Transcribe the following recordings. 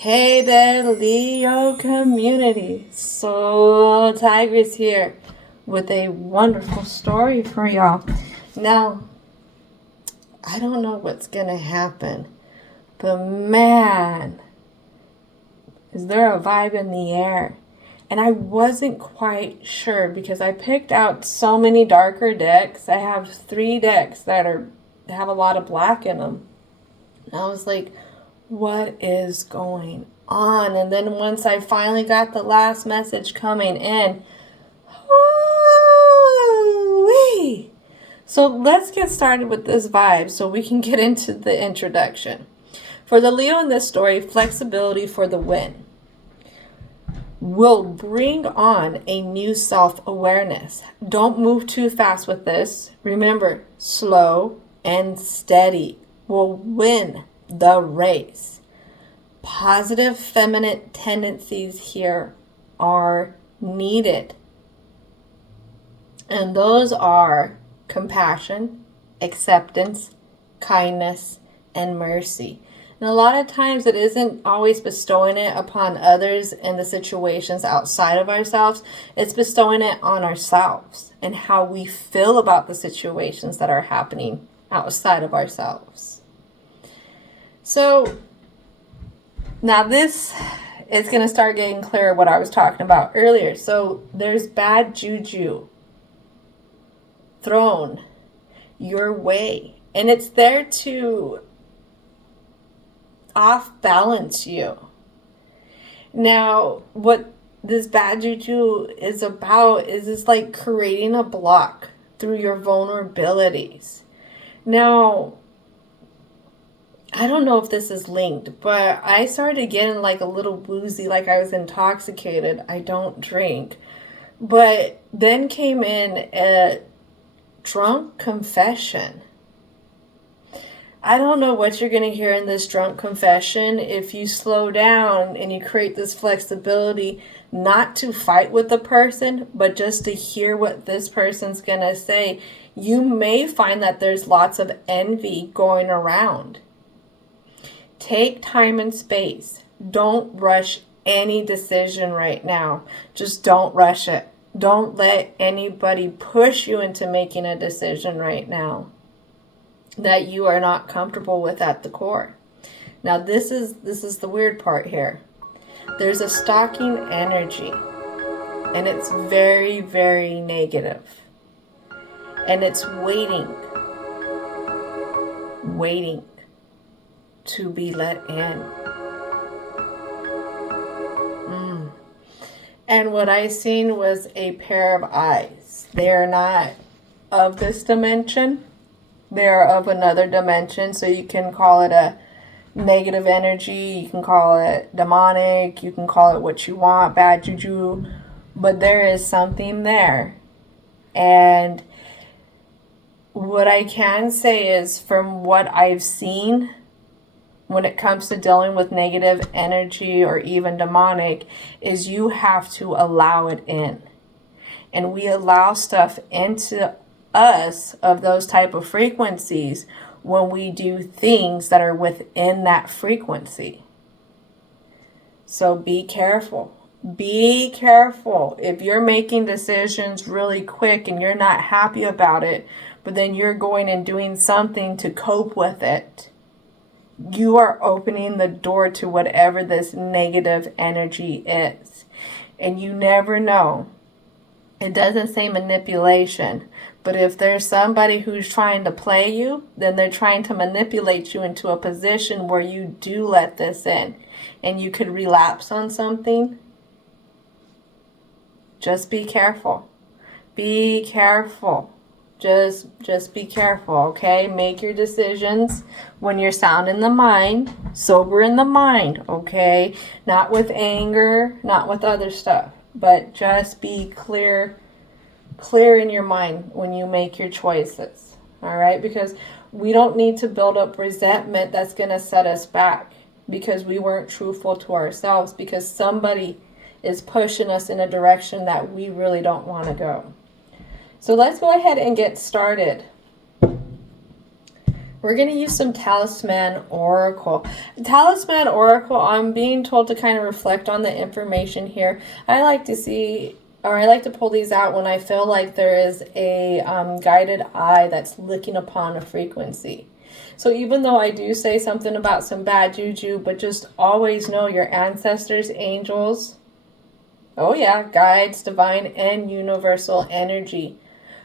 Hey there, Leo community. So Tigress here with a wonderful story for y'all. Now, I don't know what's gonna happen, but man, is there a vibe in the air? And I wasn't quite sure because I picked out so many darker decks. I have 3 decks that have a lot of black in them. And I was like, what is going on? And then once I finally got the last message coming in, woo-wee. So let's get started with this vibe so we can get into the introduction. For the Leo in this story, flexibility for the win will bring on a new self-awareness. Don't move too fast with this. Remember, slow and steady will win the race. Positive feminine tendencies here are needed. And those are compassion, acceptance, kindness, and mercy. And a lot of times it isn't always bestowing it upon others in the situations outside of ourselves. It's bestowing it on ourselves and how we feel about the situations that are happening outside of ourselves. So now this is going to start getting clear what I was talking about earlier. So there's bad juju thrown your way, and it's there to off balance you. Now, what this bad juju is about is it's like creating a block through your vulnerabilities. Now, I don't know if this is linked, but I started getting like a little woozy, like I was intoxicated. I don't drink. But then came in a drunk confession. I don't know what you're going to hear in this drunk confession. If you slow down and you create this flexibility, not to fight with the person, but just to hear what this person's going to say, you may find that there's lots of envy going around. Take time and space. Don't rush any decision right now. Just don't rush it. Don't let anybody push you into making a decision right now that you are not comfortable with at the core. Now this is the weird part here. There's a stalking energy, and it's very, very negative. And it's waiting to be let in. And what I seen was a pair of eyes. They are not of this dimension. They are of another dimension. So you can call it a negative energy. You can call it demonic. You can call it what you want, bad juju. But there is something there. And what I can say is, from what I've seen, when it comes to dealing with negative energy or even demonic, is you have to allow it in. And we allow stuff into us of those type of frequencies when we do things that are within that frequency. So be careful. Be careful. If you're making decisions really quick and you're not happy about it, but then you're going and doing something to cope with it, you are opening the door to whatever this negative energy is. And you never know. It doesn't say manipulation. But if there's somebody who's trying to play you, then they're trying to manipulate you into a position where you do let this in. And you could relapse on something. Just be careful. Be careful. Just be careful, okay? Make your decisions when you're sound in the mind, sober in the mind, okay? Not with anger, not with other stuff, but just be clear in your mind when you make your choices, all right? Because we don't need to build up resentment that's going to set us back because we weren't truthful to ourselves, because somebody is pushing us in a direction that we really don't want to go. So let's go ahead and get started. We're going to use some Talisman Oracle. Talisman Oracle, I'm being told to kind of reflect on the information here. I like to see, or I like to pull these out when I feel like there is a guided eye that's looking upon a frequency. So even though I do say something about some bad juju, but just always know your ancestors, angels, oh yeah, guides, divine and universal energy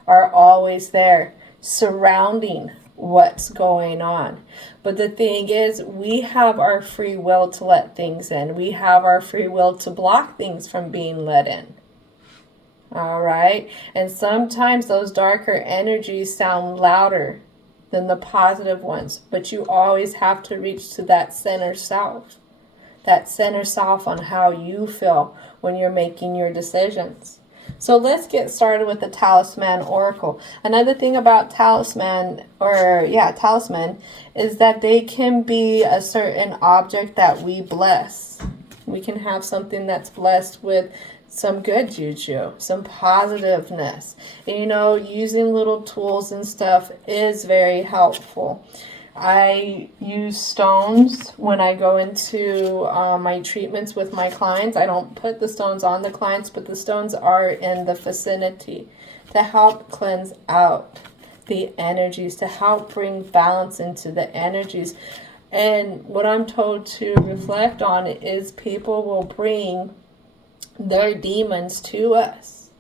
are always there surrounding what's going on. But the thing is, we have our free will to let things in. We have our free will to block things from being let in. All right? And sometimes those darker energies sound louder than the positive ones, but you always have to reach to that center self. That center self on how you feel when you're making your decisions. So let's get started with the Talisman Oracle. Another thing about talisman is that they can be a certain object that we bless. We can have something that's blessed with some good juju, some positiveness. And, you know, using little tools and stuff is very helpful. I use stones when I go into my treatments with my clients. I don't put the stones on the clients, but the stones are in the vicinity to help cleanse out the energies, to help bring balance into the energies. And what I'm told to reflect on is people will bring their demons to us.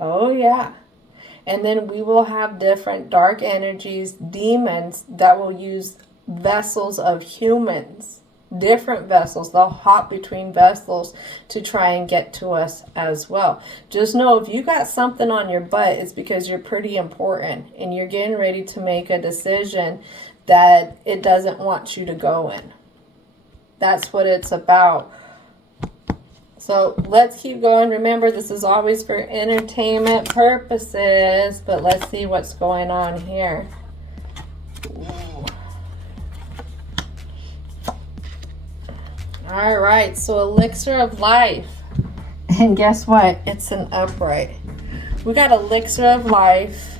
Oh yeah. And then we will have different dark energies, demons that will use vessels of humans, different vessels. They'll hop between vessels to try and get to us as well. Just know if you got something on your butt, it's because you're pretty important and you're getting ready to make a decision that it doesn't want you to go in. That's what it's about. So let's keep going. Remember, this is always for entertainment purposes, but let's see what's going on here. All right, so Elixir of Life. And guess what? It's an upright. We got Elixir of Life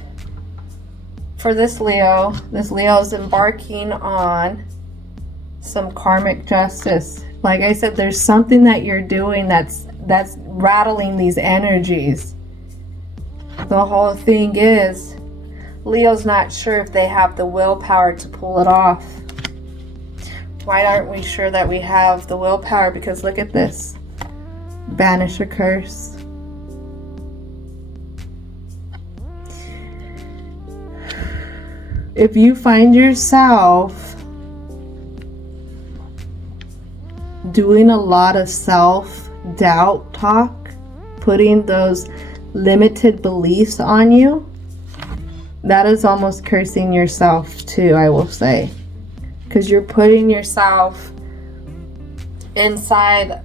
for this Leo. This Leo is embarking on some karmic justice. Like I said, there's something that you're doing that's rattling these energies. The whole thing is, Leo's not sure if they have the willpower to pull it off. Why aren't we sure that we have the willpower? Because look at this. Banish a curse. If you find yourself doing a lot of self-doubt talk, putting those limited beliefs on you, that is almost cursing yourself too, I will say. Because you're putting yourself inside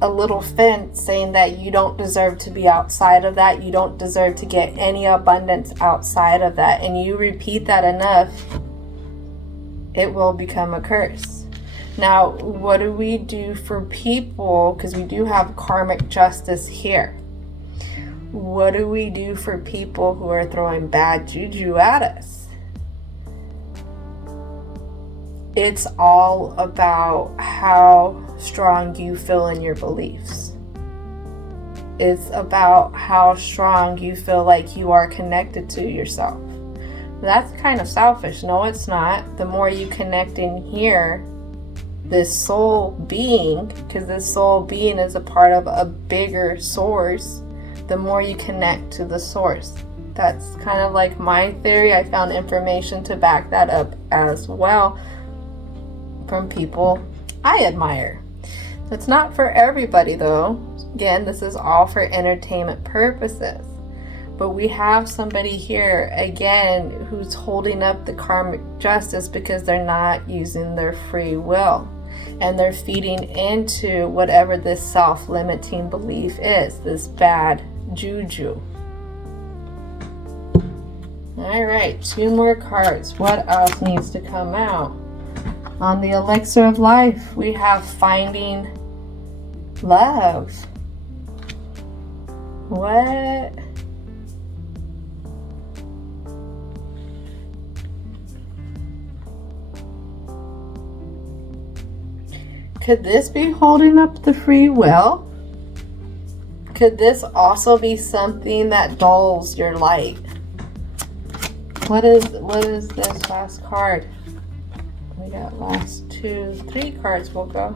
a little fence saying that you don't deserve to be outside of that. You don't deserve to get any abundance outside of that. And you repeat that enough, it will become a curse. Now, what do we do for people? Because we do have karmic justice here. What do we do for people who are throwing bad juju at us? It's all about how strong you feel in your beliefs. It's about how strong you feel like you are connected to yourself. That's kind of selfish. No, it's not. The more you connect in here, this soul being, because this soul being is a part of a bigger source, the more you connect to the source. That's kind of like my theory. I found information to back that up as well from people I admire. That's not for everybody though. Again, this is all for entertainment purposes. But we have somebody here, again, who's holding up the karmic justice because they're not using their free will. And they're feeding into whatever this self-limiting belief is, this bad juju. All right, 2 more cards. What else needs to come out? On the Elixir of Life, we have finding love. What? Could this be holding up the free will? Could this also be something that dulls your light? What is this last card? We got last 3 cards will go.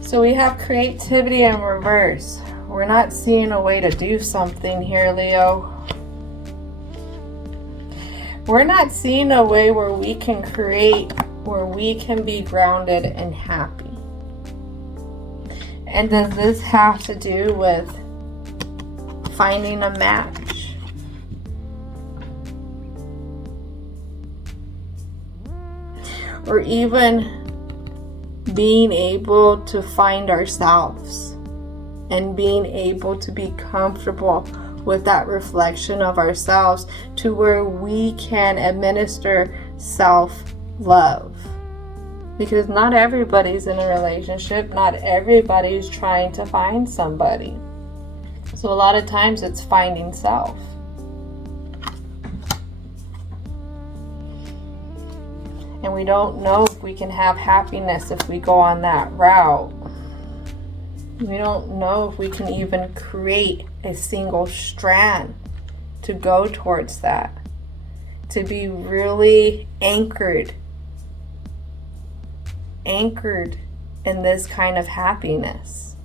So we have creativity in reverse. We're not seeing a way to do something here, Leo. We're not seeing a way where we can create, where we can be grounded and happy. And does this have to do with finding a match? Or even being able to find ourselves and being able to be comfortable with that reflection of ourselves to where we can administer self-love. Because not everybody's in a relationship, not everybody's trying to find somebody. So a lot of times it's finding self. And we don't know if we can have happiness if we go on that route. We don't know if we can even create a single strand to go towards that. To be really anchored in this kind of happiness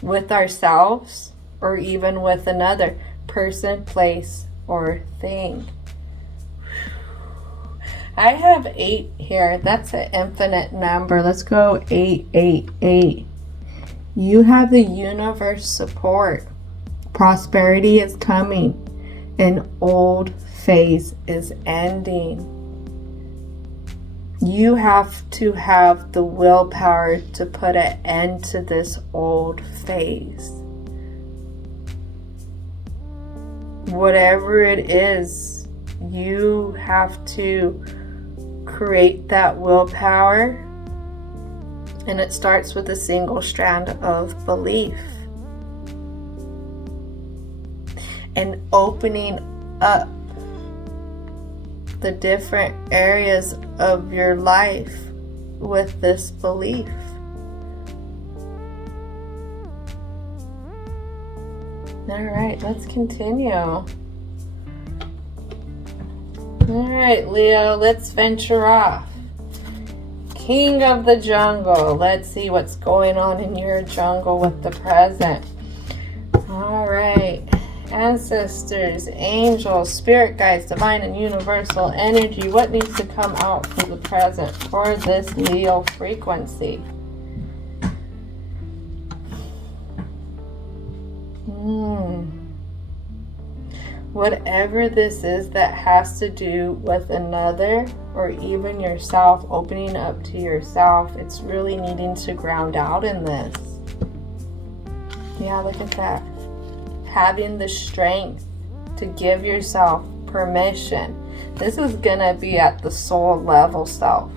with ourselves or even with another person, place, or thing. I have 8 here. That's an infinite number. Let's go 888. You have the universe support. Prosperity is coming. An old phase is ending. You have to have the willpower to put an end to this old phase. Whatever it is, you have to create that willpower, and it starts with a single strand of belief and opening up the different areas of your life with this belief. All right, let's continue. All right, Leo, let's venture off. King of the jungle. Let's see what's going on in your jungle with the present. All right. Ancestors, angels, spirit guides, divine and universal energy. What needs to come out for the present for this Leo frequency? Whatever this is that has to do with another or even yourself, opening up to yourself, it's really needing to ground out in this. Yeah, look at that. Having the strength to give yourself permission. This is going to be at the soul level self.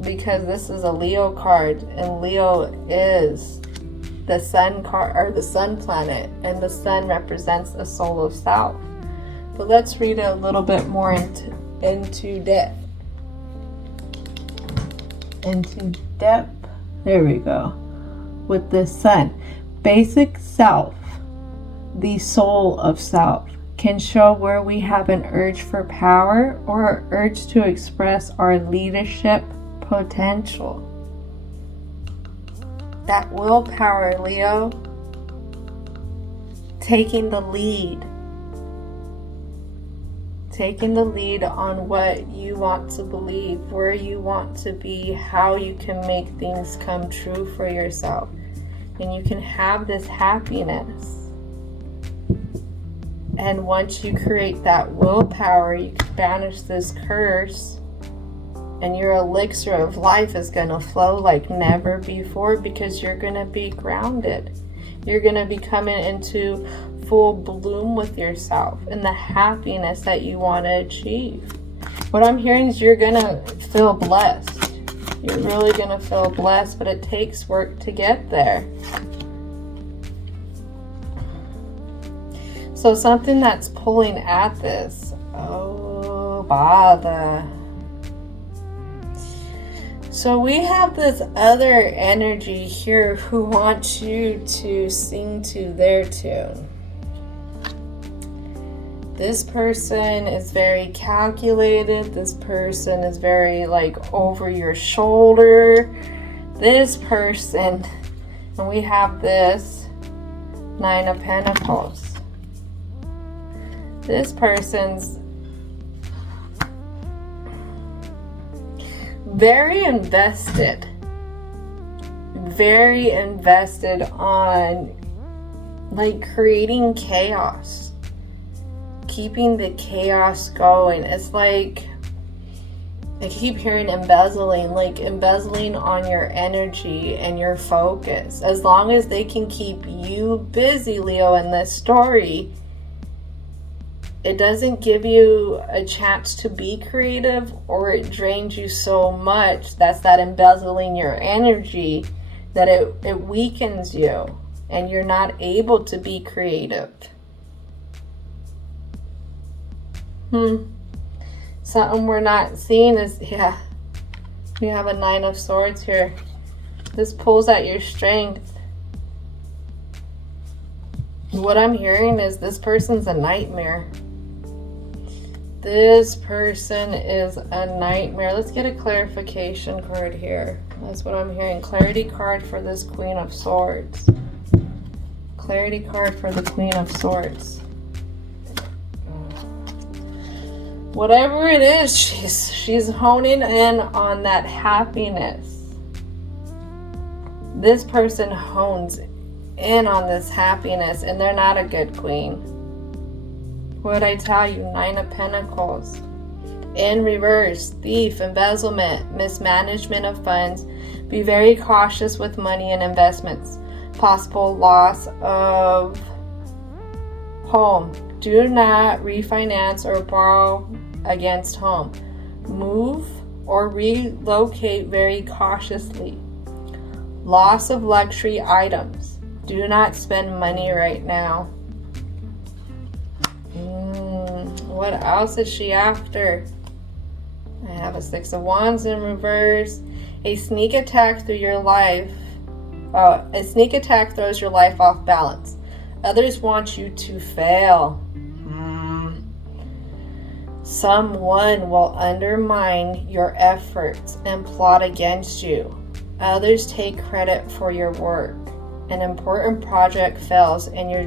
Because this is a Leo card, and Leo is the sun card, or the sun planet, and the sun represents a soul of self. But let's read a little bit more into depth. There we go. With the sun, basic self, the soul of self, can show where we have an urge for power or an urge to express our leadership potential. That willpower, Leo, taking the lead on what you want to believe, where you want to be, how you can make things come true for yourself, and you can have this happiness. And once you create that willpower, you can banish this curse, and your elixir of life is going to flow like never before, because you're going to be grounded. You're going to be coming into full bloom with yourself and the happiness that you want to achieve. What I'm hearing is you're going to feel blessed. You're really going to feel blessed, but it takes work to get there. So something that's pulling at this, bother. So we have this other energy here who wants you to sing to their tune. This person is very calculated. This person is very like over your shoulder. This person, and we have this Nine of Pentacles. This person's very invested on like creating chaos, keeping the chaos going. It's like I keep hearing embezzling, like embezzling on your energy and your focus. As long as they can keep you busy, Leo, in this story, it doesn't give you a chance to be creative, or it drains you so much. That's that embezzling your energy, that it weakens you and you're not able to be creative. Something we're not seeing is, yeah, we have a Nine of Swords here. This pulls at your strength. What I'm hearing is this person's a nightmare. This person is a nightmare. Let's get a clarification card here. That's what I'm hearing. Clarity card for this Queen of Swords. Clarity card for the Queen of Swords. Whatever it is, she's honing in on that happiness. This person hones in on this happiness, and they're not a good queen. What did I tell you? Nine of Pentacles. In reverse, thief, embezzlement, mismanagement of funds. Be very cautious with money and investments. Possible loss of home. Do not refinance or borrow against home. Move or relocate very cautiously. Loss of luxury items. Do not spend money right now. What else is she after? I have a Six of Wands in reverse. A sneak attack through your life. A sneak attack throws your life off balance. Others want you to fail. Someone will undermine your efforts and plot against you. Others take credit for your work. An important project fails and your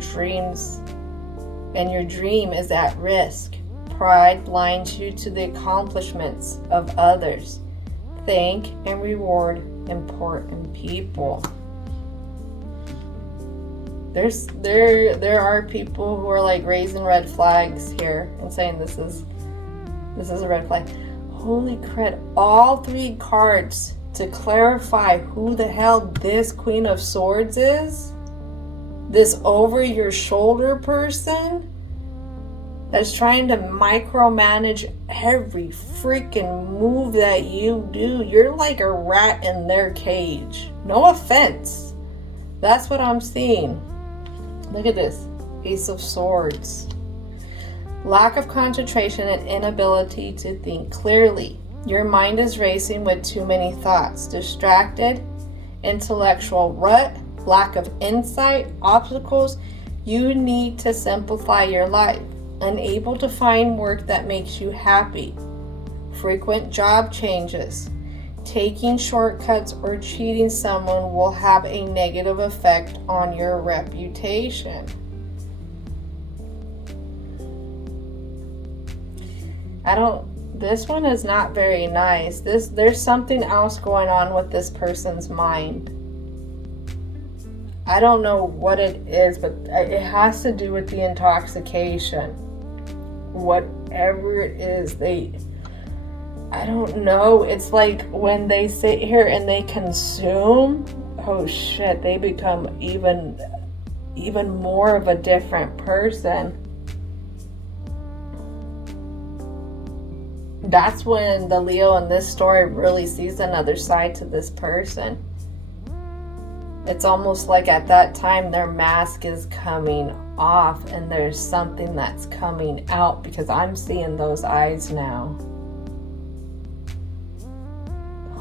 dream is at risk. Pride blinds you to the accomplishments of others. Thank and reward important people. There are people who are like raising red flags here and saying this is a red flag. Holy crap, all three cards to clarify who the hell this Queen of Swords is. This over your shoulder person that's trying to micromanage every freaking move that you do. You're like a rat in their cage. No offense. That's what I'm seeing. Look at this. Ace of Swords. Lack of concentration and inability to think clearly. Your mind is racing with too many thoughts. Distracted, intellectual rut, lack of insight, obstacles. You need to simplify your life. Unable to find work that makes you happy. Frequent job changes. Taking shortcuts or cheating someone will have a negative effect on your reputation. This one is not very nice. There's something else going on with this person's mind. I don't know what it is, but it has to do with the intoxication. Whatever it is, I don't know. It's like when they sit here and they consume, oh shit, they become even more of a different person. That's when the Leo in this story really sees another side to this person. It's almost like at that time their mask is coming off and there's something that's coming out, because I'm seeing those eyes now.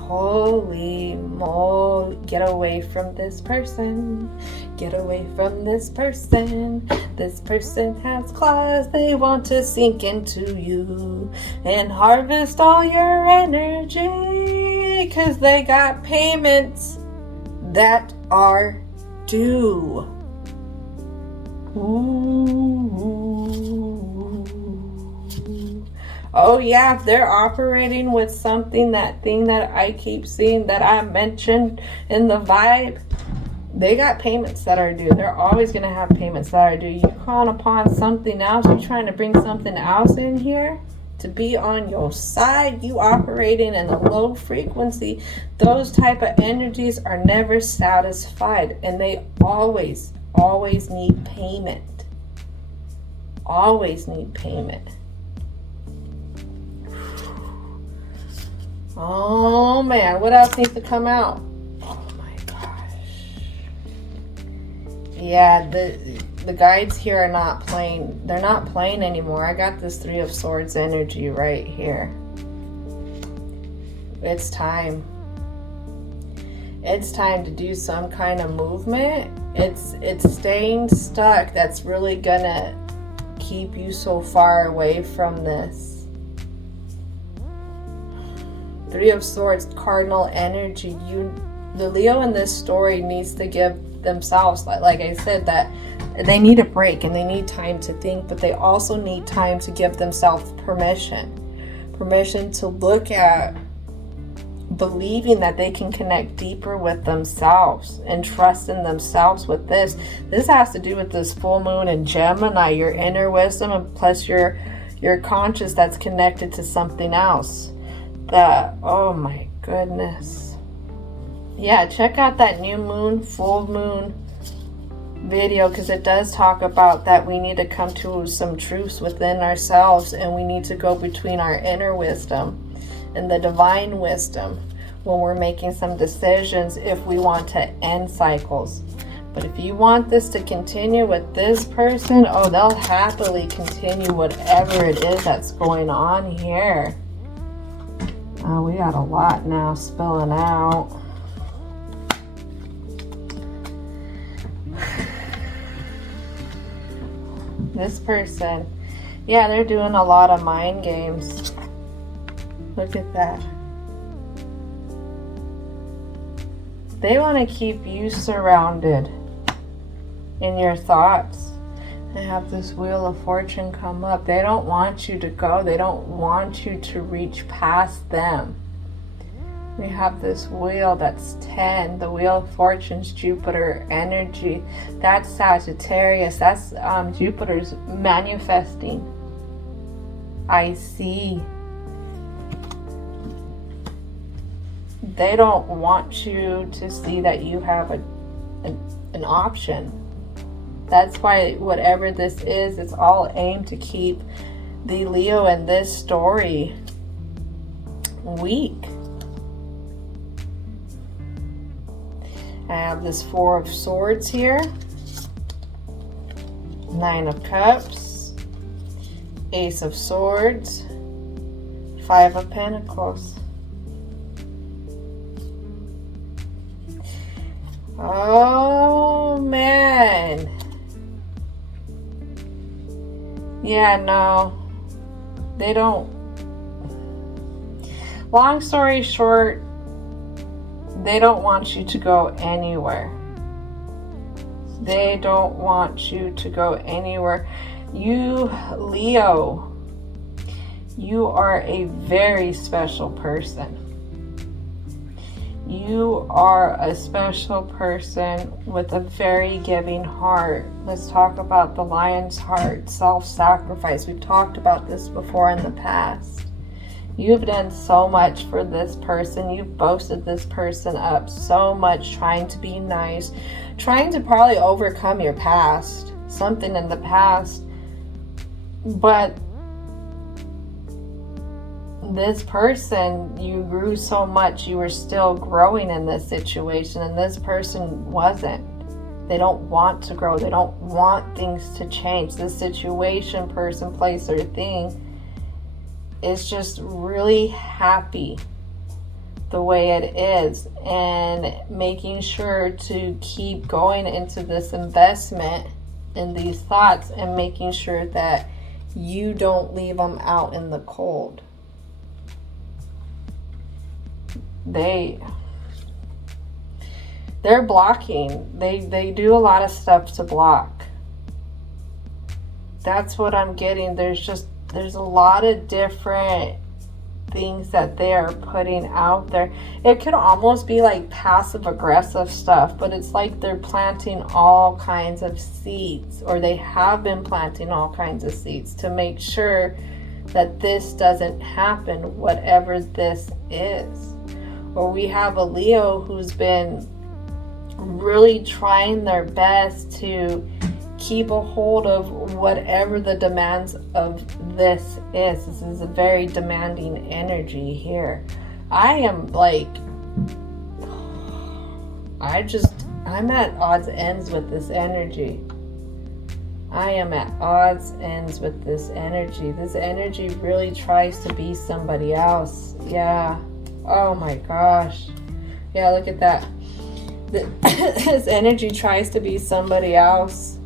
Holy moly, get away from this person. Get away from this person. This person has claws, they want to sink into you and harvest all your energy, 'cause they got payments that are due. Ooh. Oh yeah, they're operating with something, that thing that I keep seeing that I mentioned in the vibe. They got payments that are due. They're always going to have payments that are due. You calling upon something else. You're trying to bring something else in here to be on your side. You operating in a low frequency. Those type of energies are never satisfied. And they always need payment. Always need payment. Oh man, what else needs to come out? Oh my gosh. Yeah, the guides here are not playing. They're not playing anymore. I got this Three of Swords energy right here. It's time. It's time to do some kind of movement. It's staying stuck that's really gonna keep you so far away from this. Three of Swords, cardinal energy. The Leo in this story needs to give themselves, like I said, that they need a break and they need time to think, but they also need time to give themselves permission to look at believing that they can connect deeper with themselves and trust in themselves with this. This has to do with this full moon in Gemini, your inner wisdom, and plus your conscious that's connected to something else. That, oh my goodness. Yeah, check out that new moon, full moon video, because it does talk about that we need to come to some truths within ourselves, and we need to go between our inner wisdom and the divine wisdom when we're making some decisions if we want to end cycles. But if you want this to continue with this person, oh, they'll happily continue whatever it is that's going on here. Oh, we got a lot now spilling out. This person, yeah, they're doing a lot of mind games. Look at that. They want to keep you surrounded in your thoughts. They have this Wheel of Fortune come up. They don't want you to go. They don't want you to reach past them. We have this wheel that's 10. The Wheel of Fortune's Jupiter energy. That's Sagittarius. That's Jupiter's manifesting. I see. They don't want you to see that you have an option. That's why whatever this is, it's all aimed to keep the Leo in this story weak. I have this Four of Swords here, Nine of Cups, Ace of Swords, Five of Pentacles. Oh man. Yeah, no, they don't. Long story short, they don't want you to go anywhere. They don't want you to go anywhere. You, Leo, you are a very special person. You are a special person with a very giving heart. Let's talk about the lion's heart, self-sacrifice. We've talked about this before in the past. You've done so much for this person. You've boasted this person up so much, trying to be nice, trying to probably overcome your past, something in the past. But this person, you grew so much, you were still growing in this situation, and this person wasn't. They don't want to grow. They don't want things to change. This situation, person, place, or thing is just really happy the way it is, and making sure to keep going into this investment in these thoughts, and making sure that you don't leave them out in the cold. They're blocking. They do a lot of stuff to block. That's what I'm getting. There's a lot of different things that they are putting out there. It could almost be like passive aggressive stuff, but it's like they're planting all kinds of seeds, or they have been planting all kinds of seeds to make sure that this doesn't happen, whatever this is. Or we have a Leo who's been really trying their best to keep a hold of whatever the demands of this is. This is a very demanding energy here. I am like, I'm at odds ends with this energy. I am at odds ends with this energy. This energy really tries to be somebody else. Yeah. Oh my gosh. Yeah, look at that. This energy tries to be somebody else,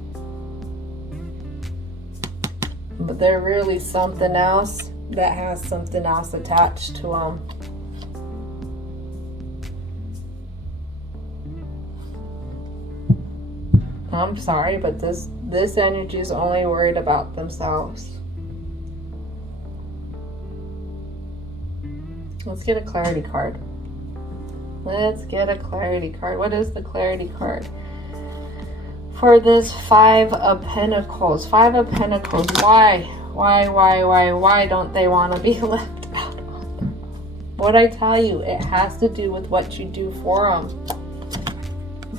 but they're really something else that has something else attached to them. I'm sorry, but this energy is only worried about themselves. Let's get a clarity card. Let's get a clarity card. What is the clarity card for this Five of Pentacles? Five of Pentacles. Why don't they want to be left out? What I tell you, it has to do with what you do for them.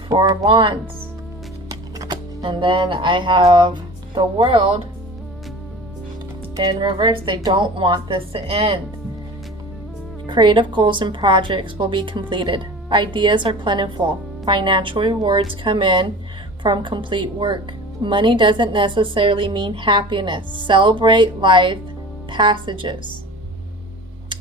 Four of Wands. And then I have the World in reverse. They don't want this to end. Creative goals and projects will be completed. Ideas are plentiful. Financial rewards come in from complete work. Money doesn't necessarily mean happiness. Celebrate life passages.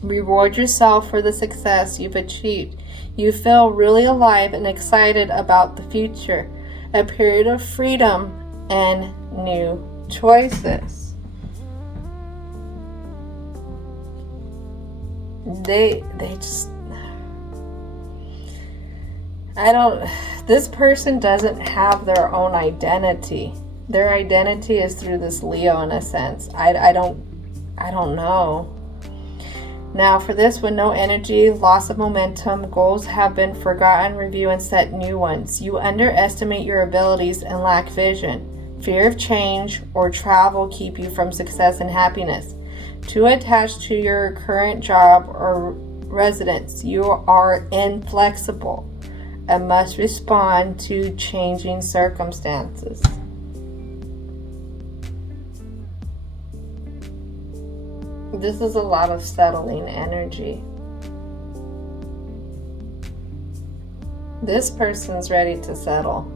Reward yourself for the success you've achieved. You feel really alive and excited about the future. A period of freedom and new choices. They just, this person doesn't have their own identity. Their identity is through this Leo in a sense. I don't know. Now for this one, no energy, loss of momentum, goals have been forgotten, review and set new ones. You underestimate your abilities and lack vision. Fear of change or travel keep you from success and happiness. Too attached to your current job or residence, you are inflexible and must respond to changing circumstances. This is a lot of settling energy. This person's ready to settle.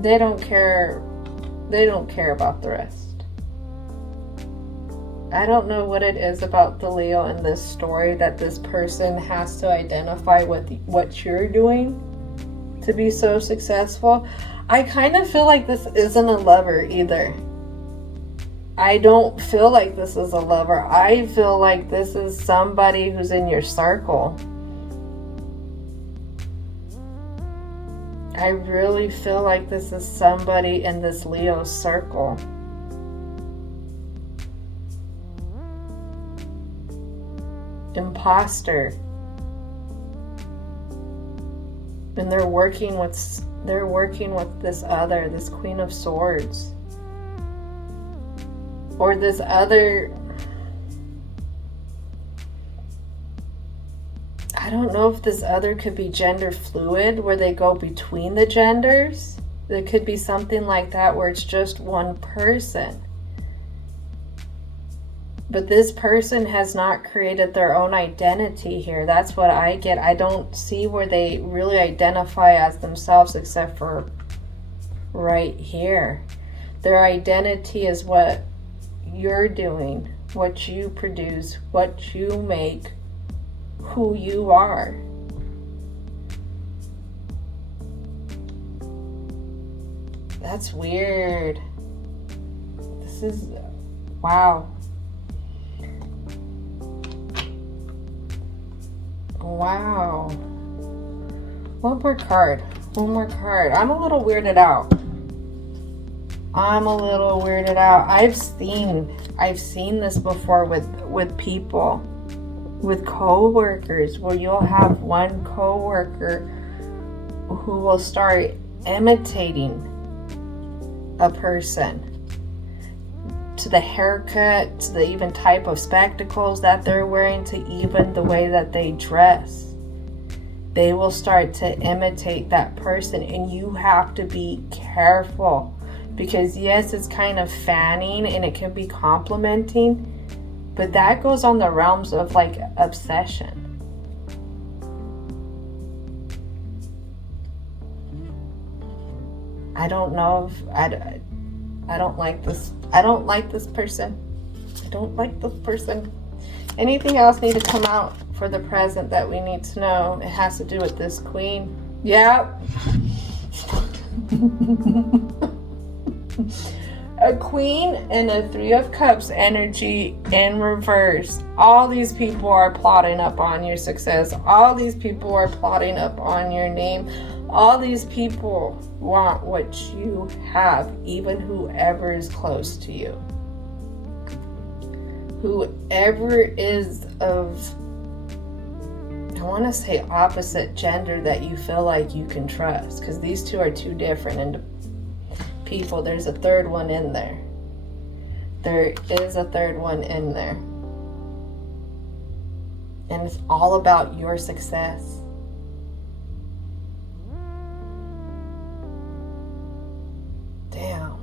They don't care about the rest. I don't know what it is about the Leo in this story that this person has to identify with what you're doing to be so successful. I kind of feel like this isn't a lover either. I don't feel like this is a lover. I feel like this is somebody who's in your circle. I really feel like this is somebody in this Leo circle. Imposter. And they're working with this Queen of Swords. Or this other, I don't know if this other could be gender fluid, where they go between the genders. There could be something like that where it's just one person. But this person has not created their own identity here. That's what I get. I don't see where they really identify as themselves except for right here. Their identity is what you're doing, what you produce, what you make, who you are. That's weird. This is, wow. Wow. One more card. One more card. I'm a little weirded out. I've seen this before with people, with co-workers, where you'll have one co-worker who will start imitating a person, to the haircut, to the even type of spectacles that they're wearing, to even the way that they dress. They will start to imitate that person, and you have to be careful, because yes, it's kind of fanning and it can be complimenting, but that goes on the realms of like obsession. I don't know if I don't like this. I don't like this person. I don't like this person. Anything else need to come out for the present that we need to know? It has to do with this queen. Yeah. A queen and a 3 of Cups energy in reverse. All these people are plotting up on your success. All these people are plotting up on your name. All these people want what you have, even whoever is close to you. Whoever is of, I want to say opposite gender, that you feel like you can trust, because these two are two different people. There's a third one in there. There is a third one in there. And it's all about your success. Damn.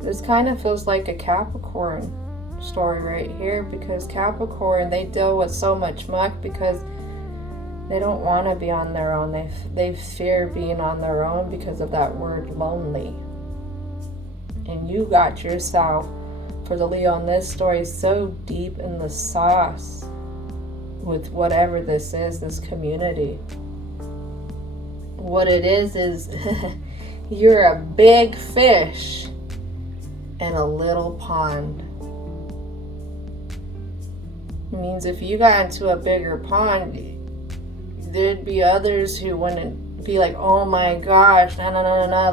This kind of feels like a Capricorn story right here, because Capricorn, they deal with so much muck because they don't want to be on their own. They fear being on their own because of that word lonely. And you got yourself, for the Leo in this story, so deep in the sauce with whatever this is, this community. What it is you're a big fish in a little pond. It means if you got into a bigger pond, there'd be others who wouldn't be like, oh my gosh, no,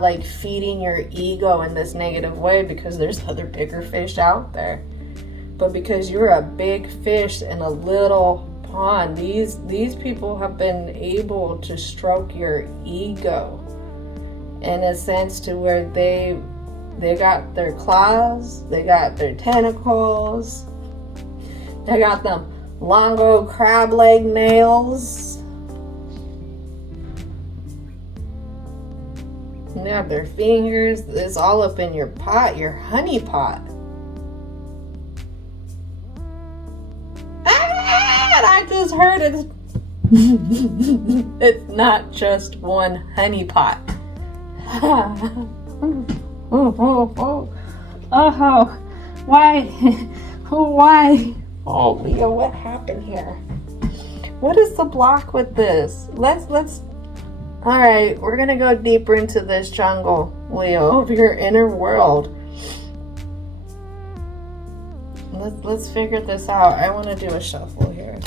like feeding your ego in this negative way, because there's other bigger fish out there. But because you're a big fish in a little pond, these people have been able to stroke your ego in a sense to where they got their claws, they got their tentacles, they got them long old crab leg nails. They have their fingers. It's all up in your pot, your honey pot. And I just heard it. It's not just one honey pot. Oh, why? Why? Oh, Leo, what happened here? What is the block with this? Let's. All right, we're gonna go deeper into this jungle, Leo, of your inner world. Let's figure this out. I want to do a shuffle here.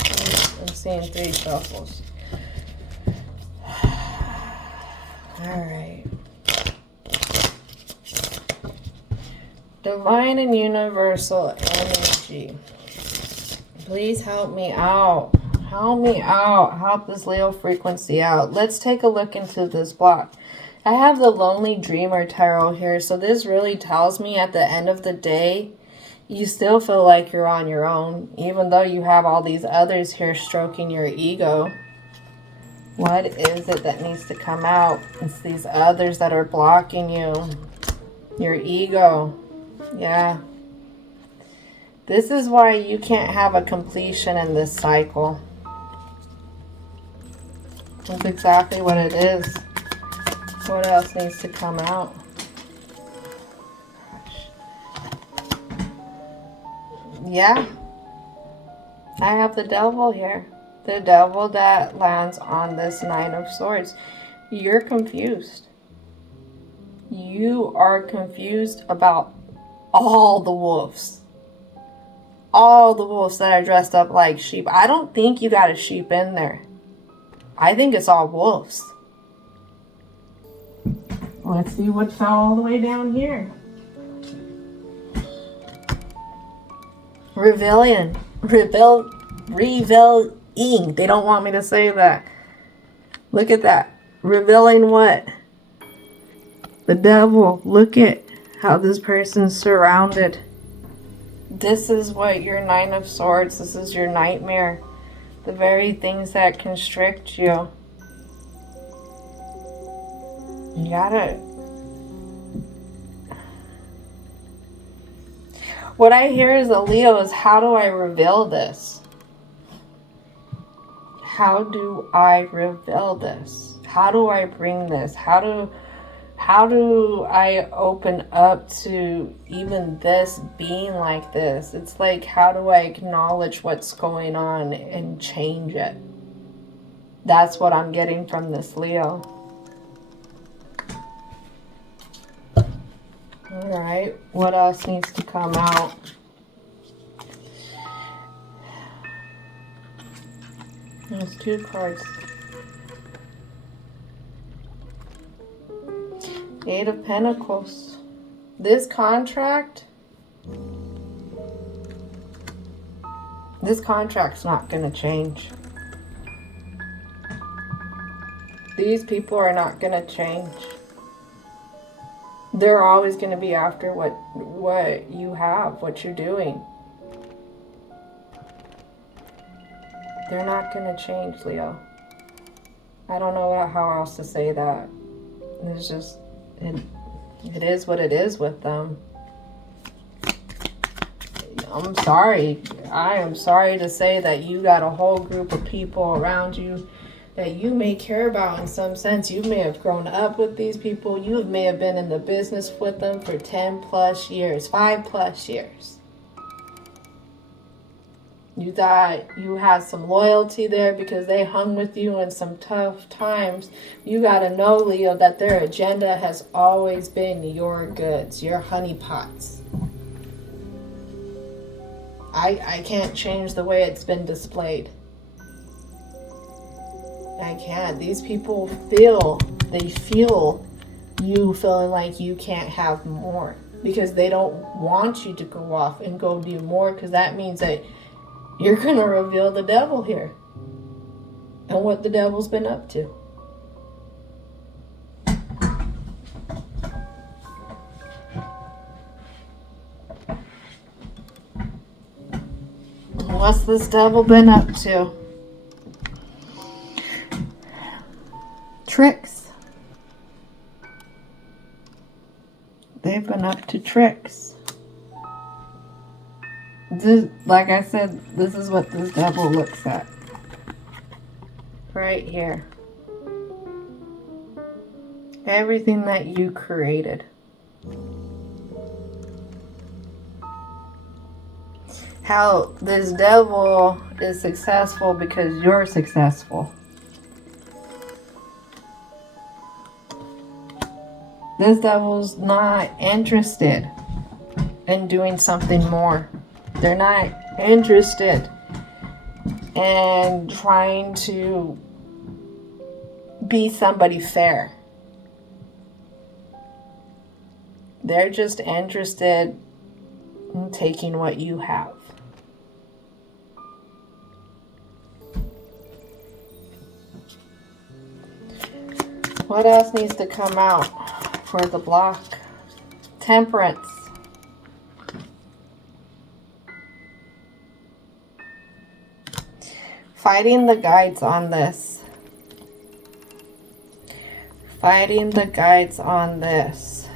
I'm seeing 3 shuffles. All right. Divine and universal energy. Please help me out. Help me out. Help this Leo frequency out. Let's take a look into this block. I have the Lonely Dreamer Tarot here. So this really tells me at the end of the day, you still feel like you're on your own, even though you have all these others here stroking your ego. What is it that needs to come out? It's these others that are blocking you. Your ego. Yeah. This is why you can't have a completion in this cycle. That's exactly what it is. What else needs to come out? Gosh. Yeah. I have the devil here. The devil that lands on this Nine of Swords. You're confused. You are confused about all the wolves. All the wolves that are dressed up like sheep. I don't think you got a sheep in there. I think it's all wolves. Let's see what fell all the way down here. Revealing. Revealing. They don't want me to say that. Look at that. Revealing what? The devil. Look at how this person's surrounded. This is what your Nine of Swords, this is your nightmare. The very things that constrict you. You gotta... What I hear as a Leo is, how do I reveal this? How do I reveal this? How do I bring this? How do I open up to even this being like this? It's like, how do I acknowledge what's going on and change it? That's what I'm getting from this Leo. Alright, what else needs to come out? There's 2 cards. 8 of Pentacles. This contract's not going to change. These people are not going to change. They're always going to be after what you have, what you're doing. They're not going to change, Leo. I don't know how else to say that. It's just... It is what it is with them. I'm sorry. I am sorry to say that you got a whole group of people around you that you may care about in some sense. You may have grown up with these people. You may have been in the business with them for 10 plus years, 5 plus years. You thought you had some loyalty there because they hung with you in some tough times. You got to know, Leo, that their agenda has always been your goods, your honeypots. I can't change the way it's been displayed. I can't. These people feel you feeling like you can't have more because they don't want you to go off and go do more, because that means that you're going to reveal the devil here and what the devil's been up to. What's this devil been up to? Tricks. They've been up to tricks. This, like I said, this is what this devil looks at. Right here. Everything that you created. How this devil is successful because you're successful. This devil's not interested in doing something more. They're not interested in trying to be somebody fair. They're just interested in taking what you have. What else needs to come out for the block? Temperance. Fighting the guides on this. Fighting the guides on this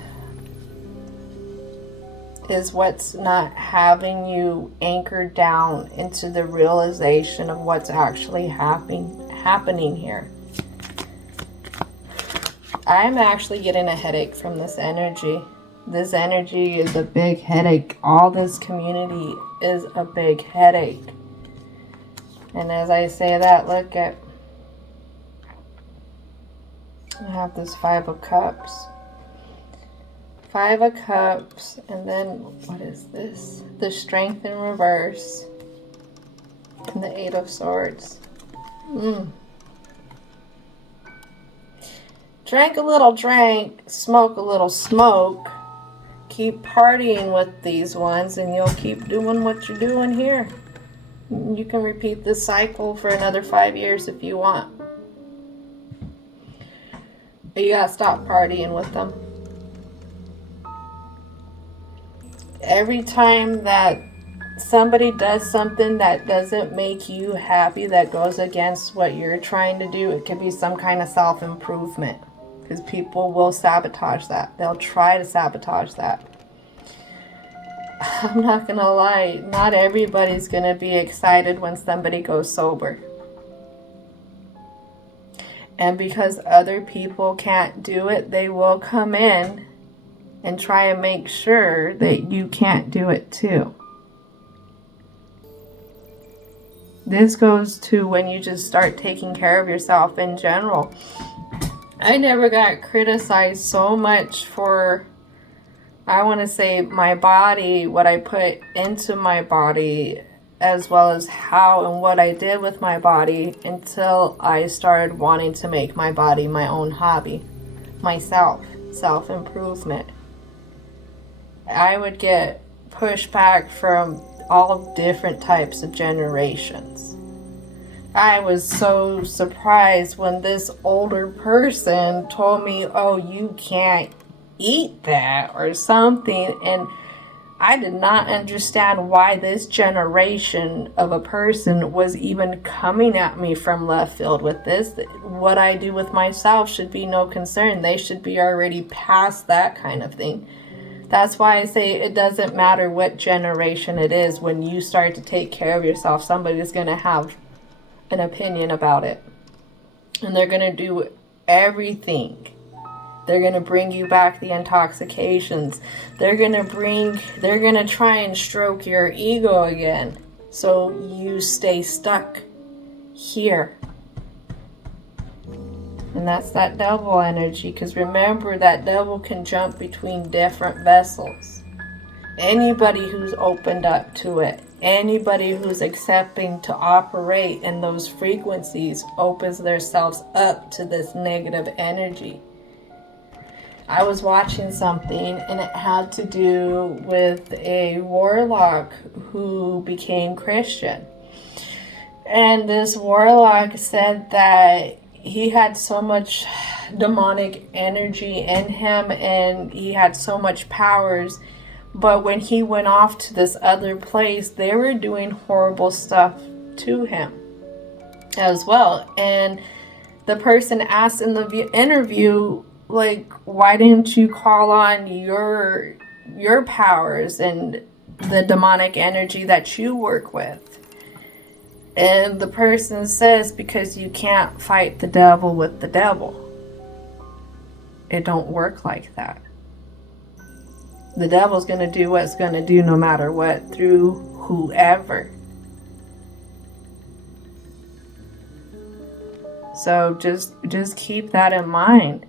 is what's not having you anchored down into the realization of what's actually happening here. I'm actually getting a headache from this energy. This energy is a big headache. All this community is a big headache. And as I say that, look at, I have this Five of Cups. Five of Cups, and then what is this? The Strength in reverse, and the Eight of Swords. Drink a little drink, smoke a little smoke. Keep partying with these ones, and you'll keep doing what you're doing here. You can repeat this cycle for another 5 years if you want. But you gotta stop partying with them. Every time that somebody does something that doesn't make you happy, that goes against what you're trying to do, it could be some kind of self-improvement. Because people will sabotage that. They'll try to sabotage that. I'm not gonna lie, not everybody's gonna be excited when somebody goes sober. And because other people can't do it, they will come in and try and make sure that you can't do it too. This goes to when you just start taking care of yourself in general. I never got criticized so much for, I want to say, my body, what I put into my body, as well as how and what I did with my body, until I started wanting to make my body my own hobby, myself, self-improvement. I would get pushback from all different types of generations. I was so surprised when this older person told me, oh, you can't eat that or something, and I did not understand why this generation of a person was even coming at me from left field with this. What I do with myself should be no concern. They should be already past that kind of thing. That's why I say it doesn't matter what generation it is. When you start to take care of yourself, somebody's going to have an opinion about it. And they're going to do everything. They're going to bring you back the intoxications. They're going to try and stroke your ego again. So you stay stuck here. And that's that devil energy. Because remember, that devil can jump between different vessels. Anybody who's opened up to it, anybody who's accepting to operate in those frequencies, opens themselves up to this negative energy. I was watching something, and it had to do with a warlock who became Christian. And this warlock said that he had so much demonic energy in him, and he had so much powers. But when he went off to this other place, they were doing horrible stuff to him as well. And the person asked in the interview, like, why didn't you call on your powers and the demonic energy that you work with? And the person says, because you can't fight the devil with the devil. It don't work like that. The devil's going to do what it's going to do no matter what, through whoever. So just keep that in mind.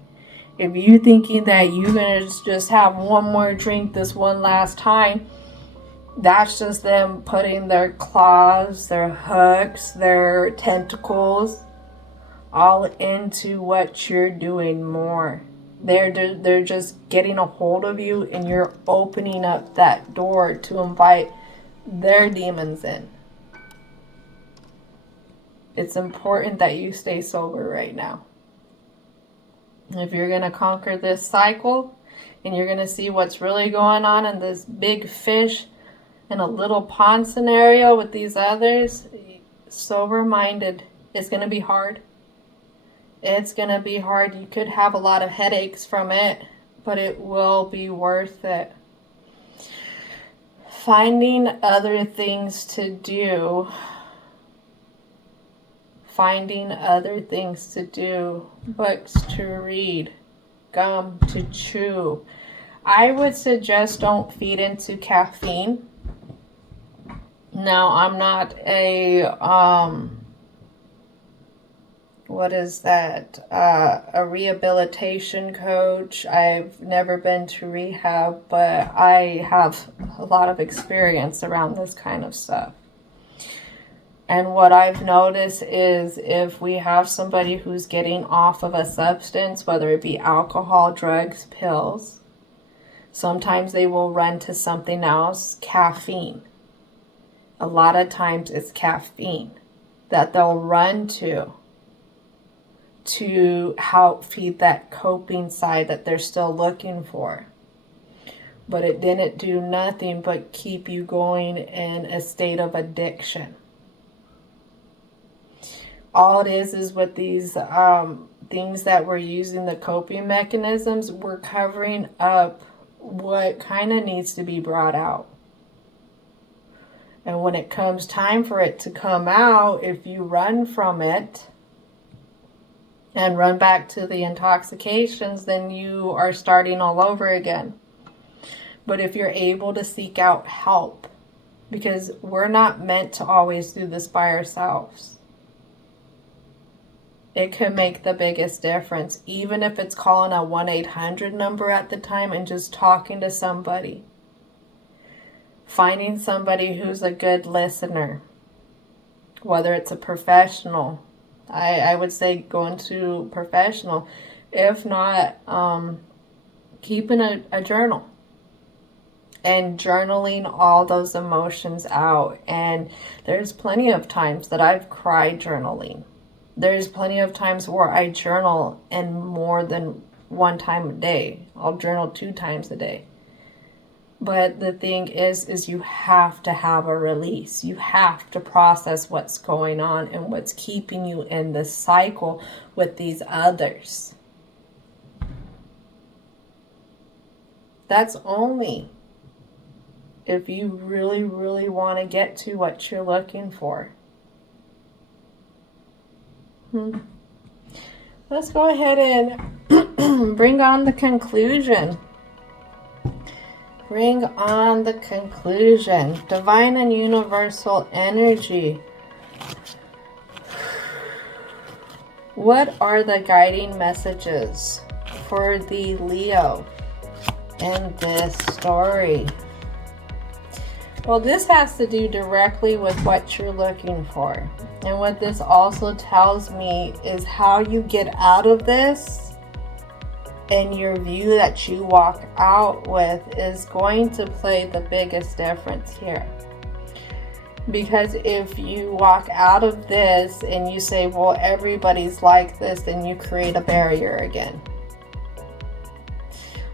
If you're thinking that you're going to just have one more drink this one last time, that's just them putting their claws, their hooks, their tentacles all into what you're doing more. They're just getting a hold of you, and you're opening up that door to invite their demons in. It's important that you stay sober right now. If you're going to conquer this cycle, and you're going to see what's really going on in this big fish in a little pond scenario with these others, sober-minded, it's going to be hard. It's going to be hard. You could have a lot of headaches from it, but it will be worth it. Finding other things to do. Finding other things to do. Books to read. Gum to chew. I would suggest don't feed into caffeine. Now, I'm not a what is that? A rehabilitation coach. I've never been to rehab, but I have a lot of experience around this kind of stuff. And what I've noticed is if we have somebody who's getting off of a substance, whether it be alcohol, drugs, pills, sometimes they will run to something else, caffeine. A lot of times it's caffeine that they'll run to help feed that coping side that they're still looking for. But it didn't do nothing but keep you going in a state of addiction. All it is with these things that we're using, the coping mechanisms, we're covering up what kind of needs to be brought out. And when it comes time for it to come out, if you run from it and run back to the intoxications, then you are starting all over again. But if you're able to seek out help, because we're not meant to always do this by ourselves, it can make the biggest difference, even if it's calling a 1-800 number at the time and just talking to somebody. Finding somebody who's a good listener, whether it's a professional. I would say going to professional. If not, keeping a journal and journaling all those emotions out. And there's plenty of times that I've cried journaling. There's plenty of times where I journal in more than one time a day. I'll journal 2 times a day. But the thing is you have to have a release. You have to process what's going on and what's keeping you in this cycle with these others. That's only if you really, really want to get to what you're looking for. Let's go ahead and bring on the conclusion. Bring on the conclusion. Divine and universal energy. What are the guiding messages for the Leo in this story? Well, this has to do directly with what you're looking for. And what this also tells me is how you get out of this, and your view that you walk out with is going to play the biggest difference here. Because if you walk out of this and you say, well, everybody's like this, then you create a barrier again.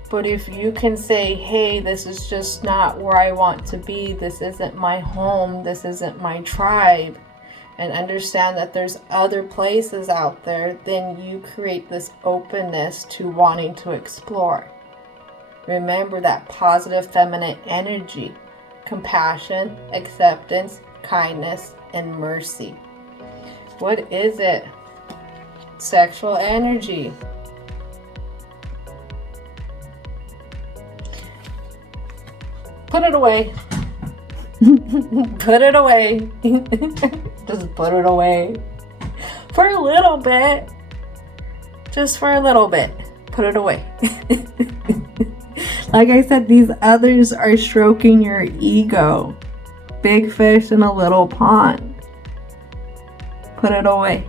But if you can say, hey, this is just not where I want to be, this isn't my home, this isn't my tribe, and understand that there's other places out there, then you create this openness to wanting to explore. Remember that positive feminine energy, compassion, acceptance, kindness, and mercy. What is it? Sexual energy. Put it away. Put it away. Just put it away. For a little bit. Just for a little bit. Put it away. Like I said, these others are stroking your ego. Big fish in a little pond. Put it away.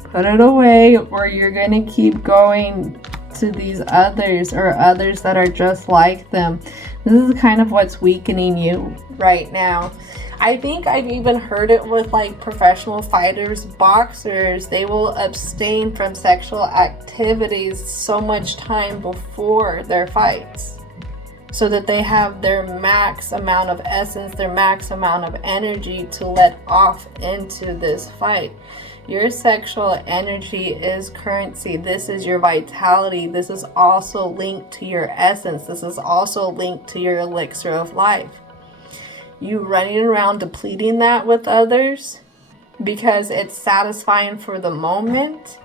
Put it away, or you're going to keep going to these others, or others that are just like them. This is kind of what's weakening you right now. I think I've even heard it with like professional fighters, boxers. They will abstain from sexual activities so much time before their fights, so that they have their max amount of essence, their max amount of energy to let off into this fight. Your sexual energy is currency. This is your vitality. This is also linked to your essence. This is also linked to your elixir of life. You running around depleting that with others because it's satisfying for the moment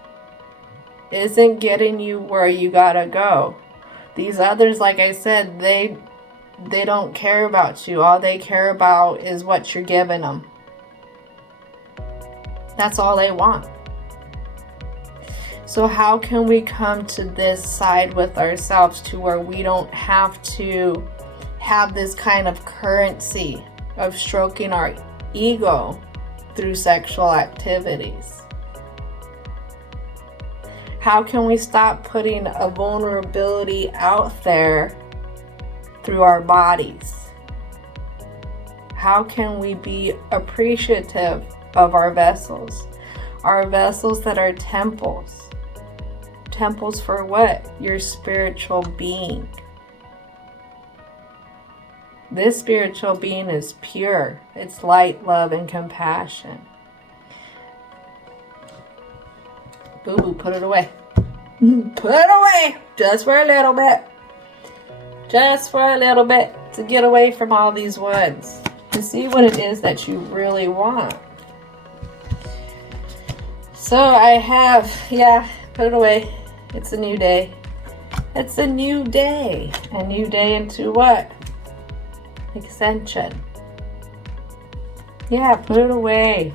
isn't getting you where you gotta go. These others, like I said, they don't care about you. All they care about is what you're giving them. That's all they want. So how can we come to this side with ourselves to where we don't have to have this kind of currency of stroking our ego through sexual activities? How can we stop putting a vulnerability out there through our bodies? How can we be appreciative of our vessels? Our vessels that are temples. Temples for what? Your spiritual being. This spiritual being is pure. It's light, love, and compassion. Boo-boo, put it away. Put it away! Just for a little bit. Just for a little bit. To get away from all these ones. To see what it is that you really want. So I have, put it away. It's a new day. It's a new day. A new day into what? Ascension. Yeah, put it away.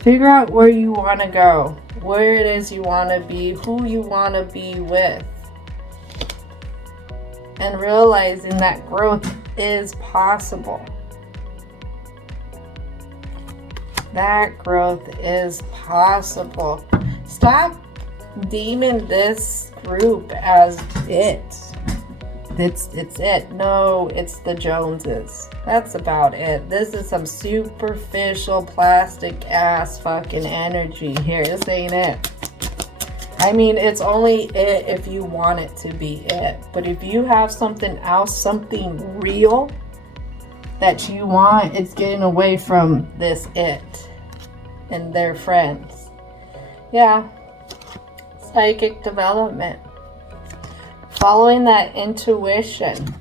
Figure out where you want to go. Where it is you want to be. Who you want to be with. And realizing that growth is possible. That growth is possible. Stop deeming this group as it. It's it. No, it's the Joneses. That's about it. This is some superficial plastic ass fucking energy here. This ain't it. I mean, it's only it if you want it to be it. But if you have something else, something real that you want, it's getting away from this it and their friends. Yeah. Psychic development. Following that intuition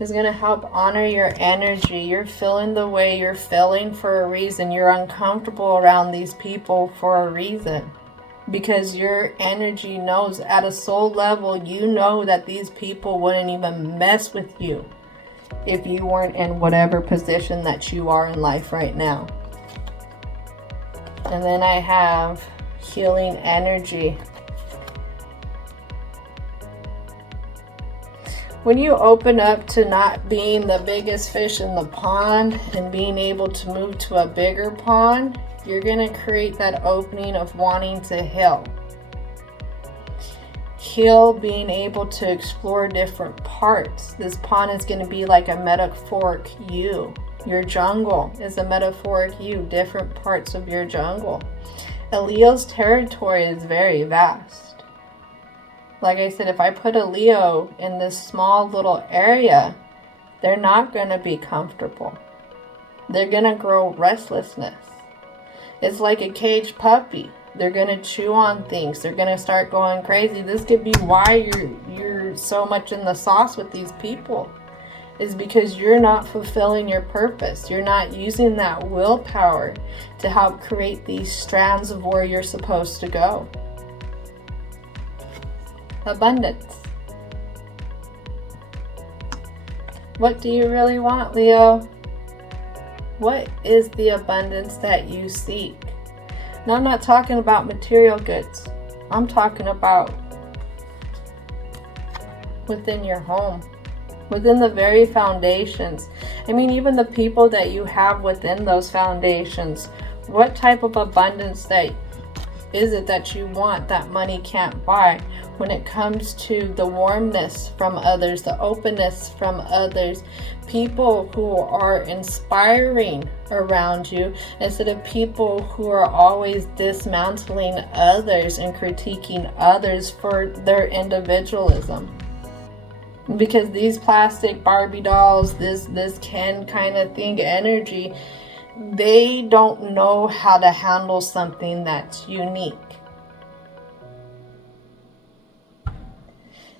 is going to help honor your energy. You're feeling the way you're feeling for a reason. You're uncomfortable around these people for a reason. Because your energy knows at a soul level, you know that these people wouldn't even mess with you if you weren't in whatever position that you are in life right now. And then I have healing energy. When you open up to not being the biggest fish in the pond and being able to move to a bigger pond, you're going to create that opening of wanting to heal. Heal, being able to explore different parts. This pond is going to be like a metaphoric you. Your jungle is a metaphoric you, different parts of your jungle. A Leo's territory is very vast. Like I said, if I put a Leo in this small little area, they're not going to be comfortable. They're going to grow restlessness. It's like a caged puppy. They're going to chew on things. They're going to start going crazy. This could be why you're so much in the sauce with these people. Is because you're not fulfilling your purpose. You're not using that willpower to help create these strands of where you're supposed to go. Abundance. What do you really want, Leo? What is the abundance that you seek? Now, I'm not talking about material goods. I'm talking about within your home. Within the very foundations. I mean, even the people that you have within those foundations. What type of abundance is it that you want that money can't buy? When it comes to the warmness from others, the openness from others, people who are inspiring around you, instead of people who are always dismantling others and critiquing others for their individualism. Because these plastic Barbie dolls, this Ken kind of thing energy, they don't know how to handle something that's unique.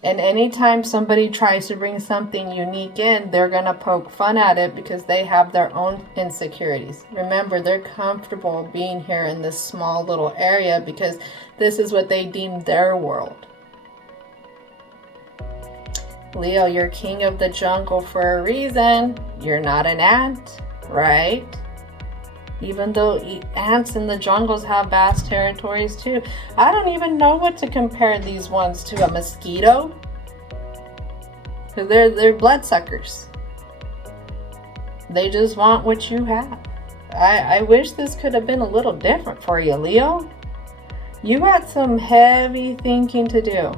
And anytime somebody tries to bring something unique in, they're going to poke fun at it because they have their own insecurities. Remember, they're comfortable being here in this small little area because this is what they deem their world. Leo, you're king of the jungle for a reason. You're not an ant, right? Even though ants in the jungles have vast territories too. I don't even know what to compare these ones to. A mosquito? Because they're bloodsuckers. They just want what you have. I wish this could have been a little different for you, Leo. You got some heavy thinking to do.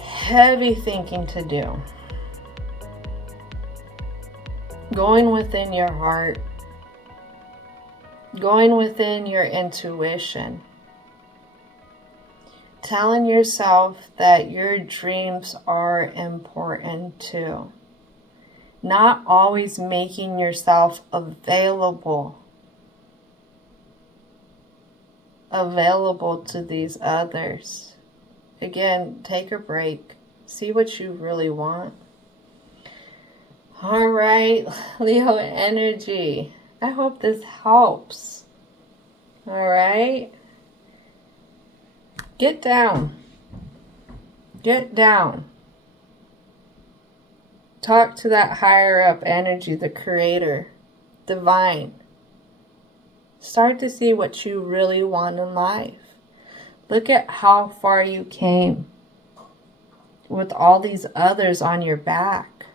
Heavy thinking to do. Going within your heart. Going within your intuition. Telling yourself that your dreams are important too. Not always making yourself available to these others. Again, take a break. See what you really want. All right, Leo energy. I hope this helps. All right. Get down. Get down. Talk to that higher up energy, the creator, divine. Start to see what you really want in life. Look at how far you came with all these others on your back.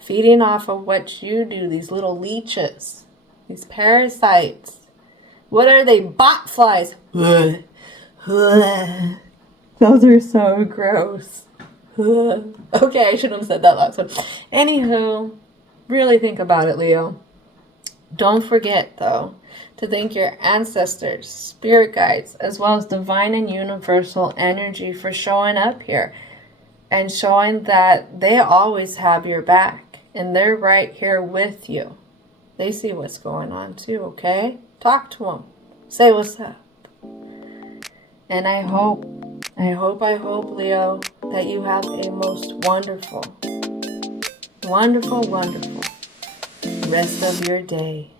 Feeding off of what you do, these little leeches, these parasites. What are they? Bot flies. Those are so gross. Okay, I shouldn't have said that last one. Anywho, really think about it, Leo. Don't forget, though, to thank your ancestors, spirit guides, as well as divine and universal energy for showing up here and showing that they always have your back and they're right here with you. They see what's going on too, okay? Talk to them. Say what's up. And I hope, Leo, that you have a most wonderful rest of your day.